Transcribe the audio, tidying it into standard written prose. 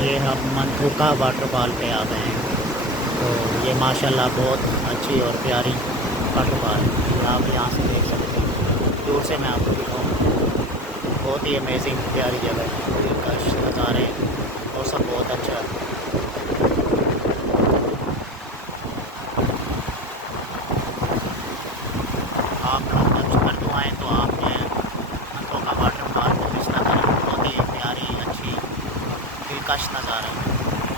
ये हम मनथुका वाटरफॉल पे आ गए हैं। तो ये माशाल्लाह बहुत अच्छी और प्यारी वाटरफॉल है। ये आप यहाँ से देख सकते हैं, दूर से मैं आपको दिखाऊँ। बहुत ही अमेजिंग प्यारी जगह है, दिलकश नज़ारे, मौसम बहुत अच्छा है।